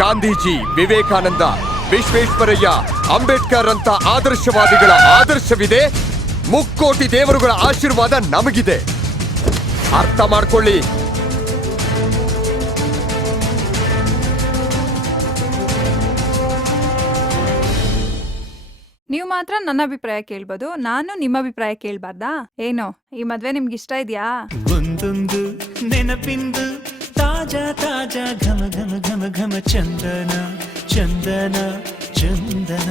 ಗಾಂಧೀಜಿ, ವಿವೇಕಾನಂದ, ವಿಶ್ವೇಶ್ವರಯ್ಯ, ಅಂಬೇಡ್ಕರ್ ಅಂತ ಆದರ್ಶವಾದಿಗಳ ಆದರ್ಶವಿದೆ. ಮುಕ್ಕೋಟಿ ದೇವರುಗಳ ಆಶೀರ್ವಾದ ನಮಗಿದೆ. ಅರ್ಥ ಮಾಡ್ಕೊಳ್ಳಿ. ನೀವು ಮಾತ್ರ ನನ್ನ ಅಭಿಪ್ರಾಯ ಕೇಳ್ಬೋದು, ನಾನು ನಿಮ್ಮ ಅಭಿಪ್ರಾಯ ಕೇಳ್ಬಾರ್ದಾ? ಏನು ಈ ಮದ್ವೆ ನಿಮ್ಗೆ ಇಷ್ಟ ಇದೆಯಾ? ಒಂದೊಂದು ನೆನಪಿಂದು ತಾಜಾ ತಾಜಾ ಘಮ ಘಮ ಘಮ ಘಮ ಚಂದನ ಚಂದನ ಚಂದನ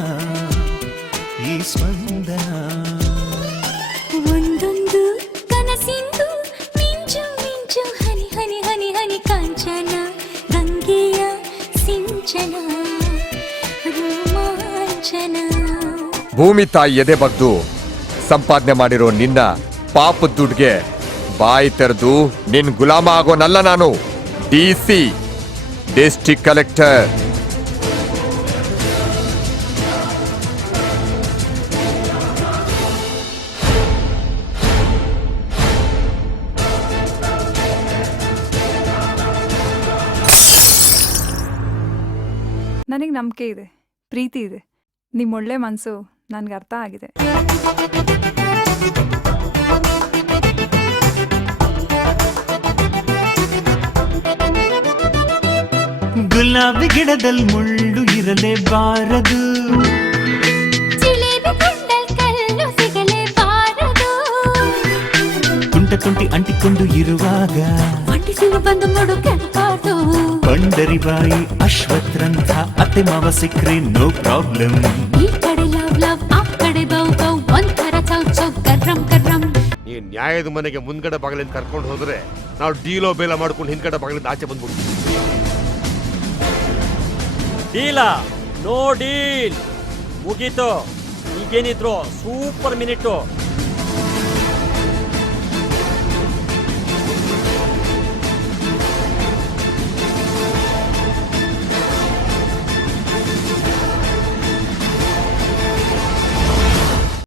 ಈ ಸ್ಪಂದನ. ಒಂದೊಂದು ಕನಸಿಂದು ಮಿಂಚು ಮಿಂಚು ಹನಿ ಹನಿ ಹನಿ ಹನಿ ಕಾಂಚನ ಗಂಗೆಯ ಸಿಂಚನ ರೋಮಾಂಚನ. ಭೂಮಿ ತಾಯಿ ಎದೆ ಬಗ್ದು ಸಂಪಾದನೆ ಮಾಡಿರೋ ನಿನ್ನ ಪಾಪದ ದುಡ್ಗೆ ಬಾಯಿ ತೆರೆದು ನಿನ್ ಗುಲಾಮ ಆಗೋನಲ್ಲ ನಾನು. DC, district collector. ನನಗೆ ನಂಬಿಕೆ ಇದೆ, ಪ್ರೀತಿ ಇದೆ. ನಿಮ್ಮ ಒಳ್ಳೆ ಮನಸ್ಸು ನನ್ಗೆ ಅರ್ಥ ಆಗಿದೆ. ಗುಲಾಬಿ ಗಿಡದಲ್ಲಿ ಮುಳ್ಳು ಇರಲೇಬಾರದು, ಜಿಲೇಬಿ ಕೊಂಡಲ್ ಕಲ್ಲು ಸಿಗಲೇಬಾರದು. ತುಂಟ ತುಂಟಿ ಅಂಟಿಕೊಂಡು ಇರುವಾಗ ಅಂಟಿಸಿರು ಬಂದು ಮುಡುಕಬಾರದು. ಬಂಡರಿ ಬಾಯಿ ಅಶ್ವತ್ಥರಂಥ ಅತ್ತೆ ಮಾವ ಸಿಕ್ಕ್ರೆ ನೋ ಪ್ರಾಬ್ಲಮ್. ಈ ಕಡೆ ಲವ್ ಲವ್, ಆ ಕಡೆ ಬೌ ಬೌ, ಒಂಥರ ಚೌ ಚೌ ಗರ್ರಂ ಗರ್ರಂ. ಈ ನ್ಯಾಯದ ಮನೆಗೆ ಮುಂದ್ಗಡೆ ಬಾಗಿಲಿಂದ ಕರ್ಕೊಂಡು ಹೋದ್ರೆ ನಾವು ಡೀಲೋ ಬೇಲ ಮಾಡ್ಕೊಂಡು ಹಿಂದ್ಗಡೆ ಬಾಗಿಲಿಂದ ಆಚೆ ಬಂದ್ಬಿಡ್ತೀವಿ. ಡೀಲ ನೋ ಡೀಲ್ ಮುಗೀತು. ಈಗೇನಿದ್ರು ಸೂಪರ್ ಮಿನಿಟ್ಟು.